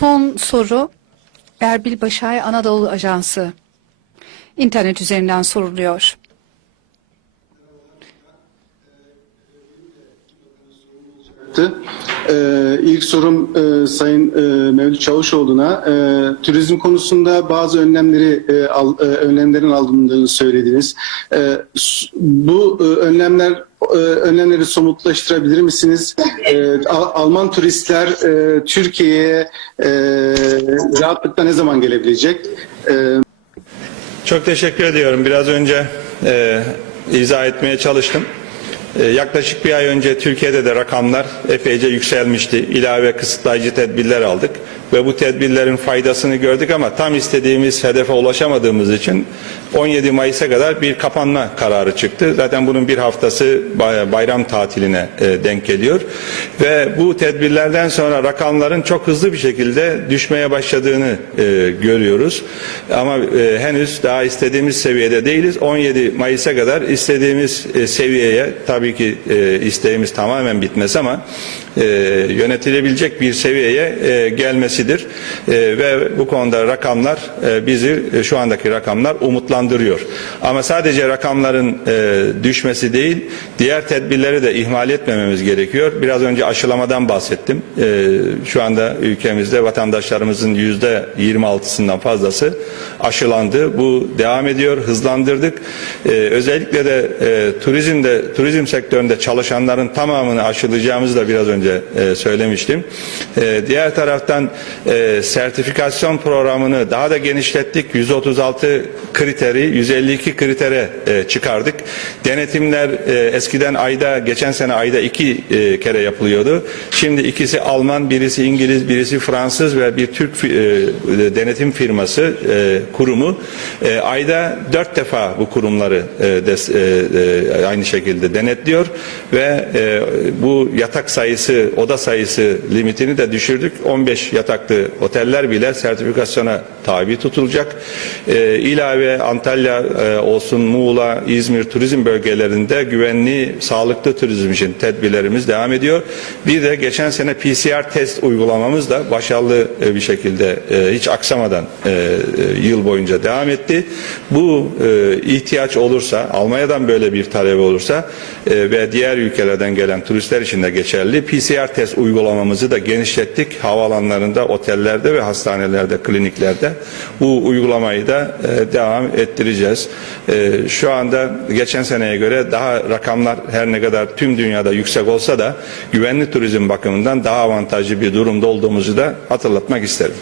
son soru Erbil Başay Anadolu Ajansı internet üzerinden soruluyor. yaptı. Ee, ilk sorum e, Sayın e, Mevlüt Çavuşoğlu'na e, turizm konusunda bazı önlemleri e, al, e, önlemlerin alındığını söylediniz. E, bu e, önlemler önlemleri somutlaştırabilir misiniz? E, Al- Alman turistler e, Türkiye'ye e, rahatlıkla ne zaman gelebilecek? E, Çok teşekkür ediyorum. Biraz önce e, izah etmeye çalıştım. E, yaklaşık bir ay önce Türkiye'de de rakamlar epeyce yükselmişti. İlave kısıtlayıcı tedbirler aldık ve bu tedbirlerin faydasını gördük ama tam istediğimiz hedefe ulaşamadığımız için 17 Mayıs'a kadar bir kapanma kararı çıktı. Zaten bunun bir haftası bay- bayram tatiline e, denk geliyor ve bu tedbirlerden sonra rakamların çok hızlı bir şekilde düşmeye başladığını e, görüyoruz. Ama e, henüz daha istediğimiz seviyede değiliz. 17 Mayıs'a kadar istediğimiz seviyeye tabii ki e, isteğimiz tamamen bitmez ama e, yönetilebilecek bir seviyeye e, gelmesidir. E, ve bu konuda rakamlar e, bizi e, şu andaki rakamlar umutlandırıyor. Ama sadece rakamların e, düşmesi değil, diğer tedbirleri de ihmal etmememiz gerekiyor. Biraz önce aşılamadan bahsettim. E, şu anda ülkemizde vatandaşlarımızın yüzde 26'sından fazlası aşılandı. Bu devam ediyor, hızlandırdık. E, özellikle de e, turizmde, turizm sektöründe çalışanların tamamını aşılayacağımızı da biraz önce e, söylemiştim. E, diğer taraftan e, sertifikasyon programını daha da genişlettik. 136 kriteri 152 kritere e, çıkardık. Denetimler e, eskiden ayda geçen sene ayda iki e, kere yapılıyordu. Şimdi ikisi Alman, birisi İngiliz, birisi Fransız ve bir Türk e, denetim firması e, kurumu e, ayda dört defa bu kurumları e, des- e, e, aynı şekilde denetliyor ve e, bu yatak sayısı, oda sayısı limitini de düşürdük. 15 yataklı oteller bile sertifikasyona tabi tutulacak. E, ilave Antalya e, olsun, Muğla, İzmir turizm bölgelerinde güvenli, sağlıklı turizm için tedbirlerimiz devam ediyor. Bir de geçen sene PCR test uygulamamız da başarılı e, bir şekilde e, hiç aksamadan e, e, yıl boyunca devam etti. Bu e, ihtiyaç olursa, Almanya'dan böyle bir talep olursa e, ve diğer ülkelerden gelen turistler için de geçerli. PCR test uygulamamızı da genişlettik. Havaalanlarında, otellerde ve hastanelerde, kliniklerde bu uygulamayı da e, devam ettireceğiz. E, şu anda geçen seneye göre daha rakamlar her ne kadar tüm dünyada yüksek olsa da güvenli turizm bakımından daha avantajlı bir durumda olduğumuzu da hatırlatmak isterim.